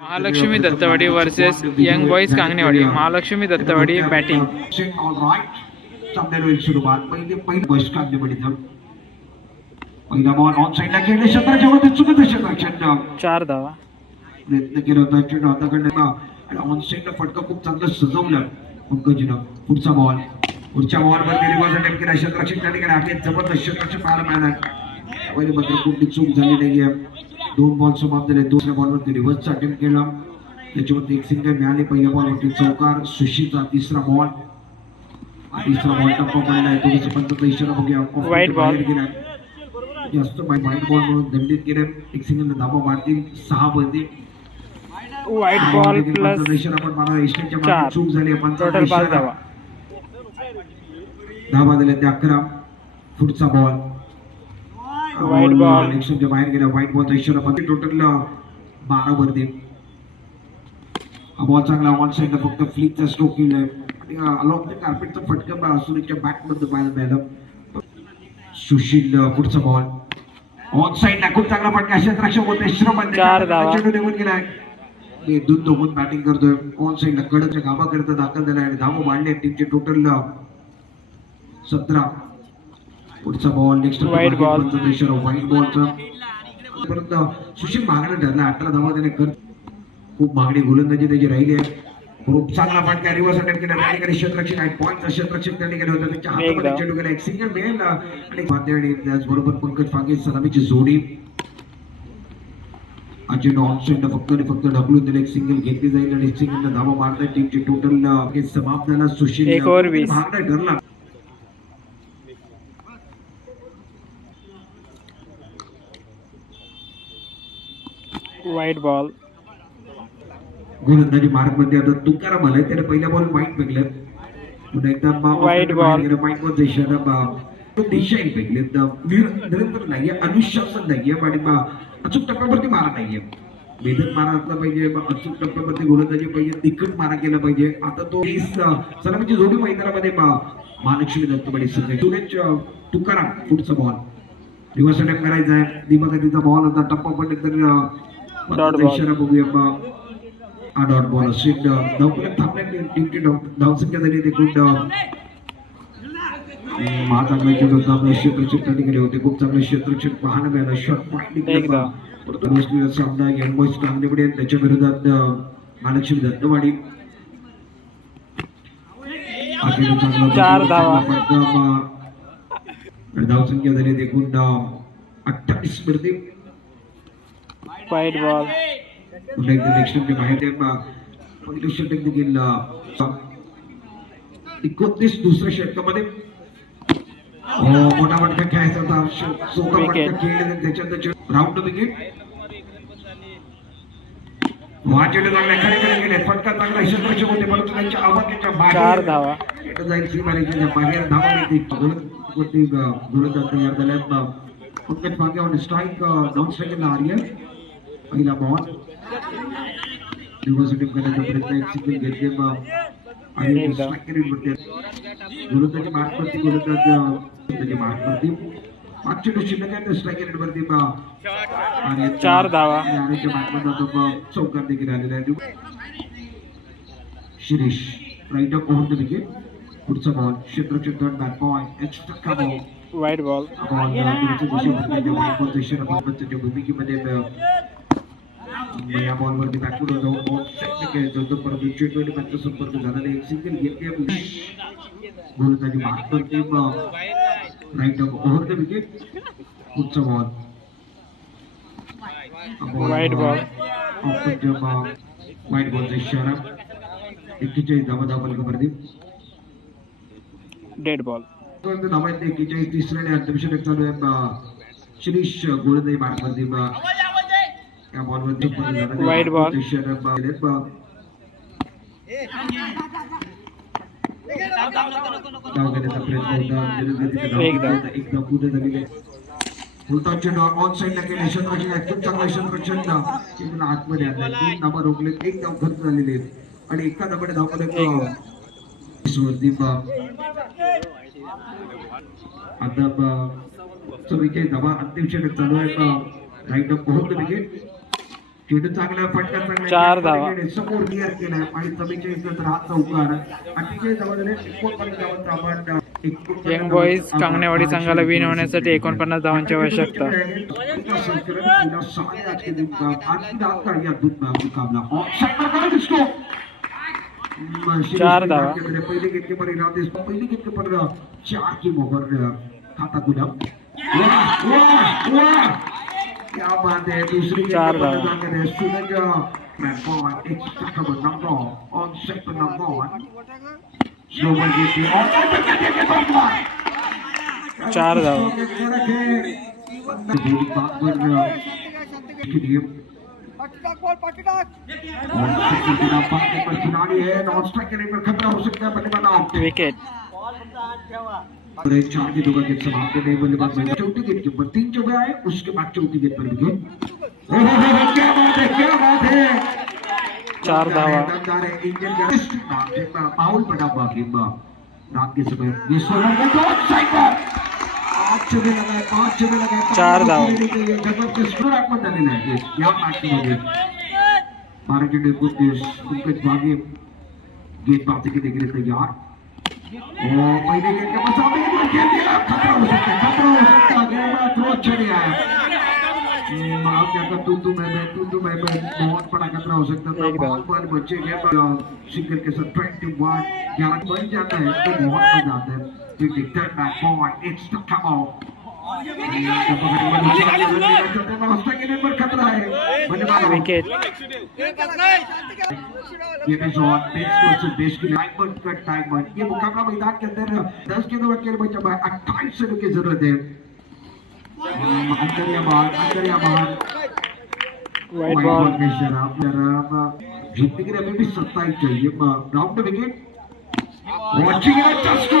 Mahalakshmi Dattawadi versus young boys Kanganewadi. Mahalakshmi Dattawadi batting सामन्याला होईल सुरुवात पहिले पहिले बस कांदेवाडीचं पहिला बॉल ऑन साईडला गेले क्षेत्राच्या चुकत क्षेत्रक्षण चार धावा. प्रयत्न केला होता चेंडू हाताकडनं. आणि ऑन साईडला फटका खूप चांगलं सजवलं पंकजीनं. पुढचा बॉल पुढच्या बॉल वर रिवर्स अटेम्प्ट केला. त्या ठिकाणी आहे जबरदस्त क्षेत्रक्षक पाहायला मिळाला. पहिले मात्र कुठली चूक झाली नाहीये दोन बॉल समाप्त झाले दुसऱ्या बॉलवरती रिव्हर्सचा अटेम्प्ट केला. त्याच्यावरती एक सिंगल मिळाली. पहिल्या बॉलवरती चौकार सुशीचा तिसरा बॉल तिसरा बॉल टप्पा पडला आहे. पंचाचा इशारा बघूया. बाहेर गेला जास्त व्हाईट बॉल म्हणून दंडित केले. एक सिंगल धाबा मारतील सहा बळती व्हाईट बॉल प्लस आपण मारा इस्टेटच्या चार. मागे चूक झाली. पंचाचा इशारा. दहा बाजूला ते अकरा. पुढचा बॉल White ball. इस्टेटच्या बाहेर गेला व्हाईट बॉलचा इशारा पण टोटल बारा वरती हा बॉल चांगला ऑन साईडला फक्त फ्लिकचा स्ट्रोक केलाय. अलॉंग द कार्पेटचा फटका सुनीलच्या बॅटमध्ये पाहायला मिळालं सुशील पुढचा बॉल ऑन साईडला खूप चांगला फटका. क्षेत्ररक्षक होते. श्रम चार धावा. चेंडू निघून गेलाय. दोन दोघून बॅटिंग करतोय. ऑन साईडला कडच्या गाभा करता दाखल झालाय आणि धावा मांडले टीमचे टोटल सतरा. पुढचा ball next White ball. White बॉलचा परत सुशील महागडे ठरला अठरा धावा त्याने कर खूप मागणी गोलंदाजी त्याची राहिली आहे. खूप चांगला फटका रिव्हर्स अटेम्प्ट केला. त्या ठिकाणी क्षेत्ररक्षक आहे पॉईंट क्षेत्ररक्षक त्या ठिकाणी होता. त्याच्या हातामध्ये. चेंडू गेला एक सिंगल मिळेल आणि वाद्य आणि त्याचबरोबर पंकज फागे सलामीची जोडी. अजय ऑनसेंड फक्त आणि फक्त ढकलून दिले एक सिंगल घेतली जाईल आणि सिंगल धावा मारतात टीमची टोटल समाप्त झाला. सुशील. भागला ठरला व्हाईट बॉल गोलंदाजी मार्गमध्ये आता तुकाराम आलाय त्याने पहिल्या बॉल वाईट फेकले. पुन्हा एकदा White ball. वाईट बॉल बा- दिशाही फेकले. निरंतर नाहीये अनुशासन नाहीये आणि अचूक टप्प्यावरती मारा नाहीये. बेधक मारा असला पाहिजे अचूक टप्प्यावरती गोलंदाजी पाहिजे तिखट मारा केला पाहिजे. आता तो सलामीची जोडी मैदानामध्ये बा महालक्ष्मी दत्तवाडी सगळे. सुरेश तुकाराम पुढचा बॉल रिव्हर्स अटॅक करायचा आहे. दिमागाचा बॉल होता टप्पा पडले तर इशारा बघूया हा डॉट बॉल असेल धावपर्यंत थांबल्या टीमची धावसंख्या झाली ते खूप महाचांगला खेळ होता आपल्या क्षेत्रक्षक त्या ठिकाणी होते खूप चांगले क्षेत्रक्षक पाहायला मिळालं शॉट एकदा. पॉईंट सामना यंग बॉईज कांगडेपडे आणि त्याच्या विरोधात अं, महालक्ष्मी दत्तवाडी चांगला. चार धावा. धावसंख्या झाली एकूण अठ्ठावीस वरती व्हाईट बॉल बाहेर देखील एकोणतीस दुसऱ्या षटकामध्ये. हो मोठा फटका खेळायचा होता. सोपा Wicket. खेळले त्याच्यात त्याच्या राऊंड विकेट हा चेंडू चांगला एखाद्याकडे गेले. फटका चांगला क्षेत्रक्षक होते. परंतु त्यांच्या आवाक्याच्या चार बाहेर धावा जाईल सीमारेषेच्या बाहेर. धावा मिळते गोलंदाजी तयार झाल्यात पंकज ऑन स्ट्राईक डाऊन स्ट्राईकला आर्य पहिला बॉल युनिव्हर्सिटी करण्याचा प्रयत्न एक्सिक्यूट घेतले आणि गोलंदाजी मार्कवरती गोलंदाज मार्कवरती मागची तो शिल्लक आहे स्ट्राईक रेट वरती आणि चार धावा आणि मार्कवर चौकार देखील आलेला आहे Shirish right off over the पुढचा बॉल क्षेत्र थर्ड बॅक एच एक्स्ट्रा का बॉल वाइड बॉल बॉल भूमिकेमध्ये दिशेमध्ये भूमिकेमध्ये या बॉलवरती बॅकवर्ड जाऊन बॉल सेट केला जातो परंतु चेंडू आणि त्यांचा संपर्क झाला नाही एक सिंगल घेतले गोलंदाजी मार्कवरती right up over the wicket पुढचा बॉल White ball. वाईट बॉलचा इशारा एक्केचाळीस धावा धावल कबरदी डेड बॉल पर्यंत धावा आहेत एक्केचाळीस तिसऱ्या आणि अंतिम षटक चालू आहे ब- शिरीष गोलंदाजी मार्कवरती ब- या बॉलवरती पण झाला नाही. White ball. ते षटक ब- दिलेत ब- धाव घेण्याचा प्रयत्न होता जलदगतीने धाव एक धाव. घेतली. एक धाव पूर्ण झालेली आहे. उलटा चेंडू ऑन साईडला केले आहे. खूप चांगला क्षेत्ररक्षण चेंडूला आतमध्ये आणला तीन रोखले एक धाव खर्च झालेले. आणि एका धावाने धावले एक धाव. वरती ब- आता ब- चव्वेचाळीस धावा अंतिम षटक चालू आहे राईट अप विकेट चेंडू चांगला फटका चांगला चार धावा. समोर क्लिअर केलाय. आणि समीच्या एकत्र हात चौकार अतिशय जवळ एकोणपन्नास आपण यंग बॉईज कांगणेवाडी संघाला विन होण्यासाठी एकोणपन्नास धावांची आवश्यकता. चार धावा. पहिले पर इनाम दिस पहिले पर चार की मोहर खाता वाह क्या बात है दूसरी चार पर number on second number one slow ball जीती और चार धावा. खिलाड़ी है। पर हो सकता है बल्लेबाज आउट विकेट और एक चार गेंदों का गेम समाप्त नहीं बल्लेबाज महिला चौथी गेंद के ऊपर तीन चौके आए उसके बाद चौथी गेंद पर विकेट क्या बात है क्या बात है? चार धावा पाउल पड़ा बाकिबा रात के समय ये सोलह गेंद तो साइड पर पाँच चौके लगाए पाँच चौके लगाए चार धावा ज़बरदस्त पूर्णात्मक दलील है। यहाँ पाँच चौके भारतीय टीम को पंकज भागे गेंदबाजी के लिए तैयार। और पहले गेट के पास आगे गेट खेल दिया खतरा हो सकता है खतरा हो सकता है गेट में थ्रो अच्छा नहीं आया हम्म, आप क्या कर तू तू मैं मैं तू तू मैं मैं बहुत बड़ा खतरा हो सकता था एकदम। बॉल पर बच्चे गए पर सिंगल के साथ ट्वेंटी वन ग्यारह बन जाता है तो बहुत मजा आता है फिर turn back forward it's the come out खतरा है बल्लेबाज मैदान के अंदर 10 के दो अकेले बच्चा भाई 28 रनों की ज़रूरत है हम्म, अंदर या के लिए भी सत्ता ही चाहिए राउंड विकेट वॉचिंग है टस्को